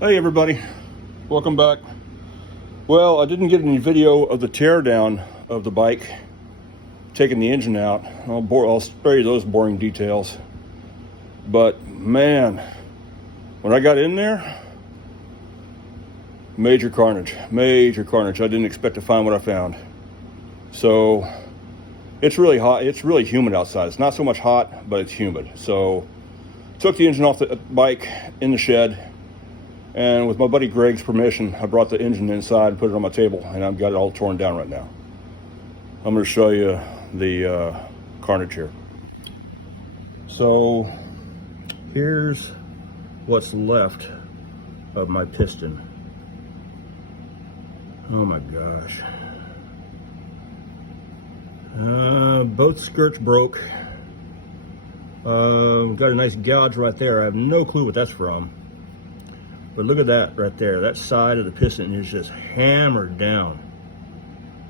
Hey everybody, welcome back. Well, I didn't get any video of the teardown of the bike, taking the engine out. I'll spare you those boring details. But man, when I got in there, major carnage. I didn't expect to find what I found. So it's really hot, it's really humid outside. It's not so much hot, but it's humid. So took the engine off the bike in the shed. And with my buddy Greg's permission, I brought the engine inside and put it on my table, and I've got it all torn down right now. I'm going to show you the carnage here. So here's what's left of my piston. Oh my gosh. Both skirts broke. Got a nice gouge right there. I have no clue what that's from. But look at that right there. That side of the piston is just hammered down.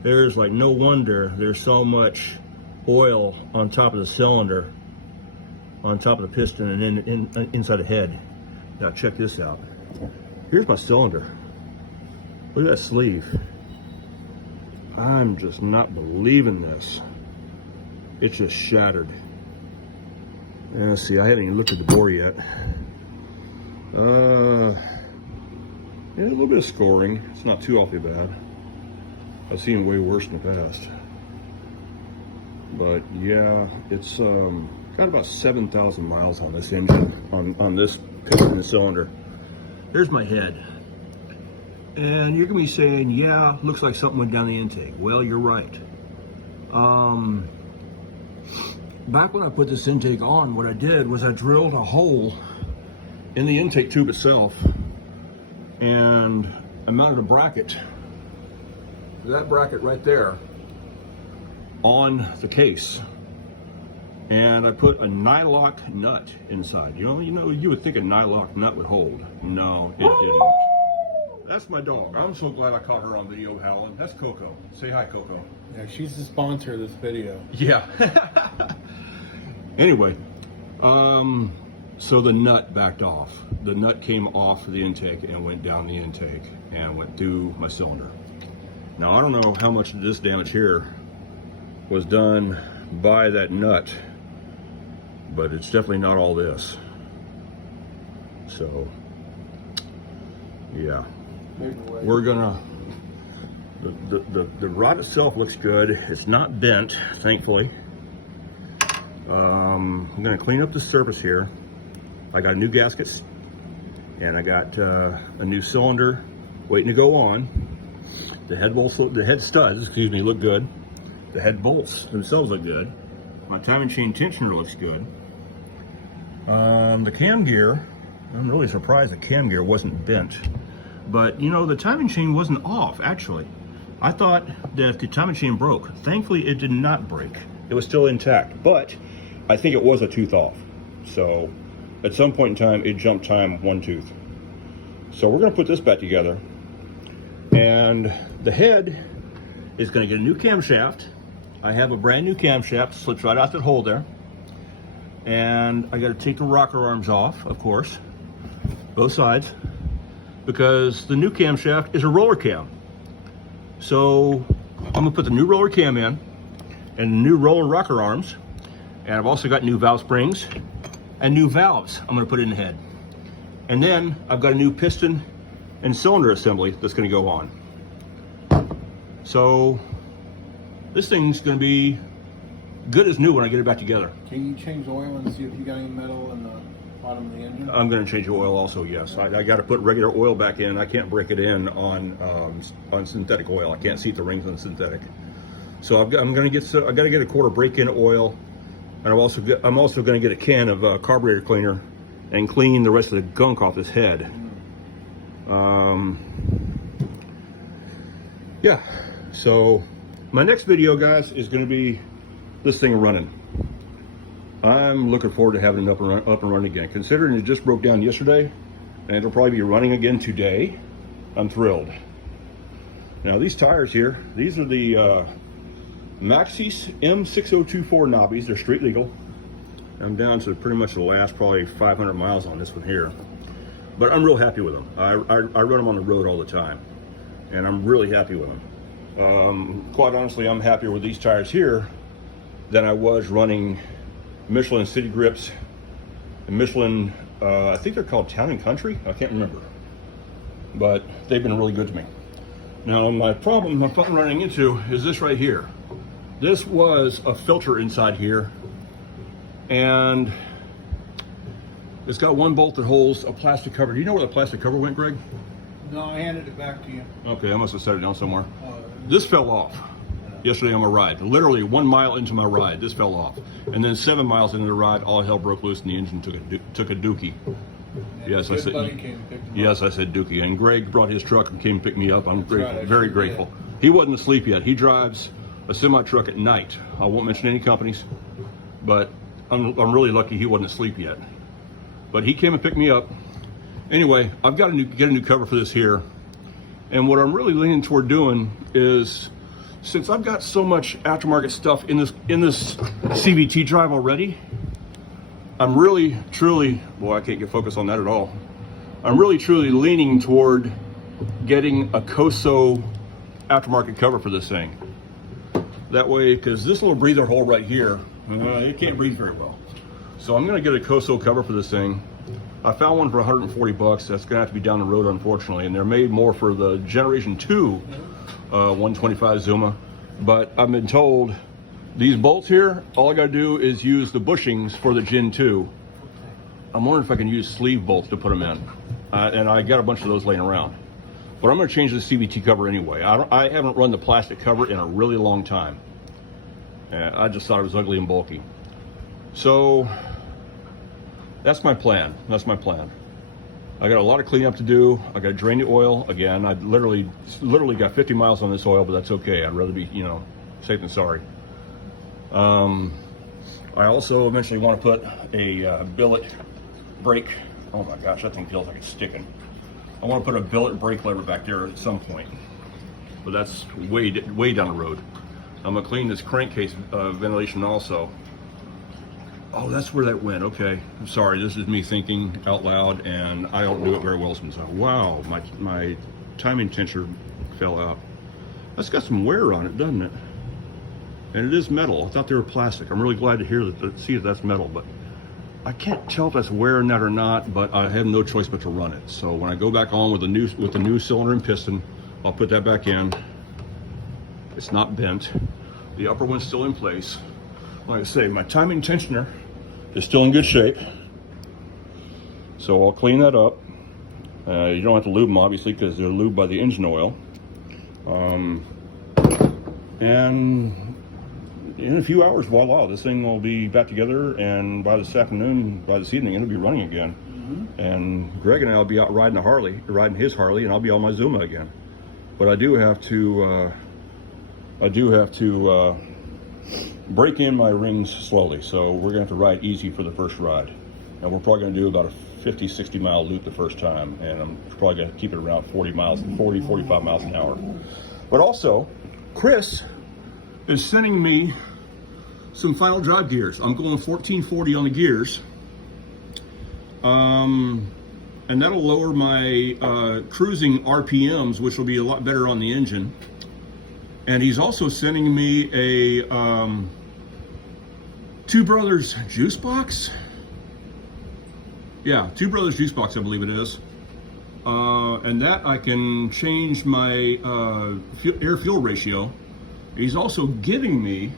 There's like no wonder there's so much oil on top of the cylinder, on top of the piston and inside the head. Now check this out. Here's my cylinder. Look at that sleeve. I'm just not believing this. It's just shattered. And let's see, I haven't even looked at the bore yet. Yeah, a little bit of scoring. It's not too awfully bad. I've seen way worse in the past. But yeah, it's got about 7,000 miles on this engine, on this piston cylinder. There's my head. And you're gonna be saying, yeah, looks like something went down the intake. Well, you're right. Back when I put this intake on, what I did was I drilled a hole in the intake tube itself, and I mounted a bracket, that bracket right there, on the case, and I put a nylock nut inside. You know, you would think a nylock nut would hold. No, it didn't. That's my dog. I'm so glad I caught her on video howling. That's Coco. Say hi, Coco. Yeah, she's the sponsor of this video. Yeah. Anyway, so the nut backed off. The nut came off the intake and went down the intake and went through my cylinder. Now, I don't know how much of this damage here was done by that nut, but it's definitely not all this. So, yeah. We're gonna, the rod itself looks good. It's not bent, thankfully. I'm gonna clean up the surface here. I got new gaskets, and I got a new cylinder waiting to go on. The head bolts, the head studs, excuse me, look good. The head bolts themselves look good. My timing chain tensioner looks good. The cam gear, I'm really surprised the cam gear wasn't bent. But you know, the timing chain wasn't off, actually. I thought that the timing chain broke. Thankfully, it did not break. It was still intact, but I think it was a tooth off. So at some point in time, it jumped time one tooth. So we're gonna put this back together. And the head is gonna get a new camshaft. I have a brand new camshaft, slips right out that hole there. And I gotta take the rocker arms off, of course, both sides, because the new camshaft is a roller cam. So I'm gonna put the new roller cam in and the new roller rocker arms. And I've also got new valve springs and new valves I'm gonna put in the head. And then I've got a new piston and cylinder assembly that's gonna go on. So this thing's gonna be good as new when I get it back together. Can you change the oil and see if you got any metal in the bottom of the engine? I'm gonna change the oil also, yes. I gotta put regular oil back in. I can't break it in on synthetic oil. I can't seat the rings on synthetic. So I gotta get a quarter break-in oil. And I'm also going to get a can of carburetor cleaner and clean the rest of the gunk off this head. Yeah, so my next video, guys, is going to be this thing running. I'm looking forward to having it up and running again. Considering it just broke down yesterday, and it'll probably be running again today, I'm thrilled. Now these tires here, these are the Maxxis M6024 knobbies. They're street legal. I'm down to pretty much the last probably 500 miles on this one here. But I'm real happy with them. I run them on the road all the time, and I'm really happy with them. Quite honestly, I'm happier with these tires here than I was running Michelin City Grips and Michelin, I think they're called Town and Country. I can't remember, but they've been really good to me. Now, my problem I'm running into is this right here. This was a filter inside here, and it's got one bolt that holds a plastic cover. Do you know where the plastic cover went, Greg? No, I handed it back to you. Okay, I must have set it down somewhere. This fell off yesterday on my ride. Literally 1 mile into my ride, this fell off. And then 7 miles into the ride, all hell broke loose and the engine took a dookie. And Yes, I said. buddy came and picked him Yes, up. I said dookie. And Greg brought his truck and came and picked me up. I'm That's grateful, right, I very sure grateful. did. He wasn't asleep yet. He drives a semi truck at night. I won't mention any companies, but I'm really lucky he wasn't asleep yet. But he came and picked me up. Anyway, I've got to get a new cover for this here. And what I'm really leaning toward doing is, since I've got so much aftermarket stuff in this CVT drive already, I'm really, truly, boy, I can't get focused on that at all. I'm really, truly leaning toward getting a Coso aftermarket cover for this thing. That way, because this little breather hole right here, it can't breathe very well. So I'm gonna get a Coso cover for this thing. I found one for 140 bucks. That's gonna have to be down the road, unfortunately. And they're made more for the Generation 2 125 Zuma. But I've been told these bolts here, all I gotta do is use the bushings for the Gen 2. I'm wondering if I can use sleeve bolts to put them in. And I got a bunch of those laying around. But I'm gonna change the CVT cover anyway. I haven't run the plastic cover in a really long time. I just thought it was ugly and bulky. So that's my plan. That's my plan. I got a lot of cleanup to do. I got to drain the oil again. I literally got 50 miles on this oil, but that's okay. I'd rather be, safe than sorry. I also eventually want to put a billet brake. Oh my gosh, that thing feels like it's sticking. I want to put a billet brake lever back there at some point, but that's way down the road. I'm gonna clean this crankcase ventilation also. Oh, that's where that went. Okay, I'm sorry. This is me thinking out loud, and I don't do it very well sometimes. Wow, my timing tensor fell out. That's got some wear on it, doesn't it? And it is metal. I thought they were plastic. I'm really glad to see that that's metal, but I can't tell if that's wearing that or not. But I have no choice but to run it. So when I go back on with the new cylinder and piston, I'll put that back in. It's not bent. The upper one's still in place. Like I say, my timing tensioner is still in good shape. So I'll clean that up. You don't have to lube them, obviously, because they're lubed by the engine oil. And in a few hours, voila, this thing will be back together. And by this evening, it'll be running again. Mm-hmm. And Greg and I will be out riding his Harley, and I'll be on my Zuma again. But I do have to break in my rings slowly, so we're gonna have to ride easy for the first ride, and we're probably gonna do about a 50-60 mile loop the first time, and I'm probably gonna keep it around 45 miles an hour. But also, Chris is sending me some final drive gears. I'm going 1440 on the gears, and that'll lower my cruising RPMs, which will be a lot better on the engine. And he's also sending me a Two Brothers juice box. Yeah, Two Brothers juice box, I believe it is. And that I can change my air-fuel ratio. He's also giving me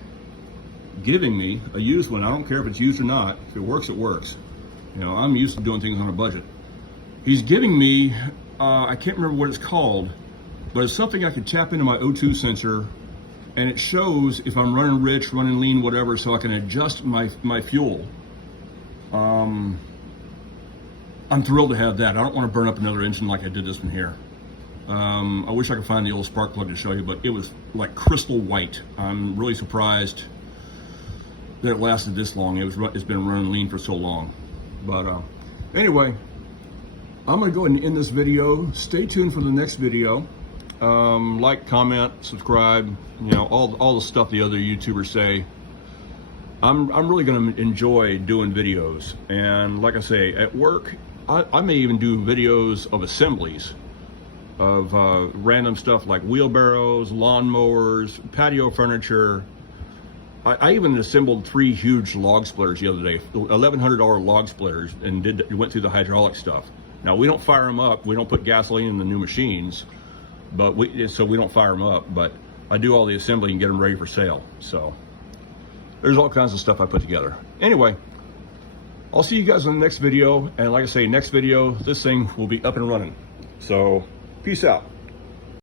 a used one. I don't care if it's used or not. If it works, it works. I'm used to doing things on a budget. He's giving me, I can't remember what it's called, but it's something I can tap into my O2 sensor, and it shows if I'm running rich, running lean, whatever, so I can adjust my fuel. I'm thrilled to have that. I don't want to burn up another engine like I did this one here. I wish I could find the old spark plug to show you, but it was like crystal white. I'm really surprised that it lasted this long. It's been running lean for so long. But anyway, I'm gonna go ahead and end this video. Stay tuned for the next video. Like, comment, subscribe, all the stuff the other YouTubers say. I'm really gonna enjoy doing videos. And like I say, at work, I may even do videos of assemblies of random stuff like wheelbarrows, lawnmowers, patio furniture. I even assembled 3 huge log splitters the other day, $1,100 log splitters, and went through the hydraulic stuff. Now we don't fire them up. We don't put gasoline in the new machines, but so we don't fire them up. But I do all the assembly and get them ready for sale. So there's all kinds of stuff I put together. Anyway, I'll see you guys in the next video. And like I say, next video, this thing will be up and running. So peace out.